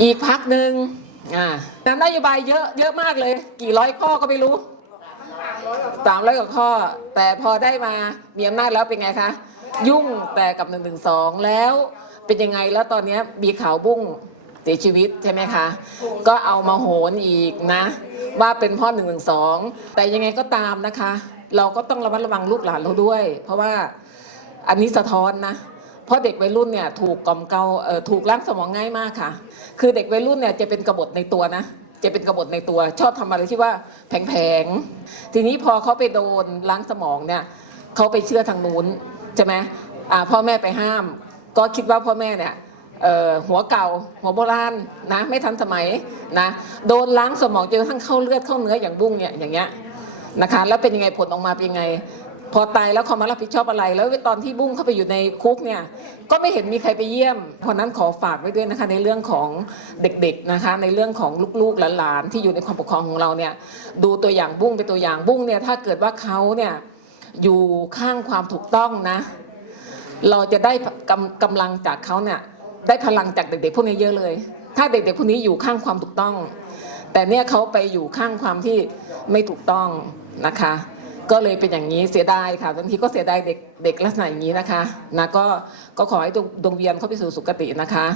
อีกพักหนึ่งอ่าแต่นโยบายเยอะเยอะมากเลย กี่ร้อยข้อก็ไม่รู้สามร้อยกว่าข้อ แต่พอได้มามีอำนาจแล้วเป็นไงคะ ยุ่งแต่กับหนึ่งหนึ่งสองแล้วเป็นยังไงแล้วตอนนี้มีข่าวบุ้งเสียชีวิตใช่ไหมคะ ก็เอามาโหนอีกนะ ว่าเป็นพ่อหนึ่งหนึ่งสองแต่ยังไงก็ตามนะคะ เราก็ต้องระมัดระวังลูกหลานเราด้วย เพราะว่าอันนี้สะท้อนนะ เพราะเด็กวัยรุ่นเนี่ยถูกกล่อมเกลาเถูกล้างสมองง่ายมากค่ะ คือเด็กวัยรุ่นเนี่ยจะเป็นกบฏในตัวนะจะเป็นกบฏในตัว ชอบทำอะไรที่ว่าแผงๆทีนี้พอเขาไปโดนล้างสมองเนี่ยเขาไปเชื่อทางนู้นใช่ไหมพ่อแม่ไปห้าม ก็คิดว่าพ่อแม่เนี่ยหัวเก่าหัวโบราณนะไม่ทันสมัยนะโดนล้างสมองจนทั่งเข้าเลือดเข้าเนื้ออย่างบุ้งเนี่ยอย่างเงี้ยนะคะแล้วเป็นยังไงผลออกมาเป็นยังไง พอตายแล้วเขามารับผิดชอบอะไร แล้วตอนที่บุ้งเข้าไปอยู่ในคุกเนี่ยก็ไม่เห็นมีใครไปเยี่ยมเพราะนั้นขอฝากไว้ด้วยนะคะในเรื่องของเด็กๆนะคะในเรื่องของลูกๆหลานๆที่อยู่ในความปกครองของเราเนี่ยดูตัวอย่างบุ้งเป็นตัวอย่างบุ้งเนี่ยถ้าเกิดว่าเขาเนี่ยอยู่ข้างความถูกต้องนะ เราจะได้กำกำลังจากเขาเนี่ยได้พลังจากเด็กๆพวกนี้เยอะเลย ถ้าเด็กๆพวกนี้อยู่ข้างความถูกต้อง แต่เนี่ยเขาไปอยู่ข้างความที่ไม่ถูกต้องนะคะ ก็เลยเป็นอย่างนี้เสียดายค่ะบางทีก็เสียดายเด็กเด็กลักษณะอย่างนี้นะคะนะก็ก็ขอให้ดวงดวงเวียนเข้าไปสู่สุคตินะคะ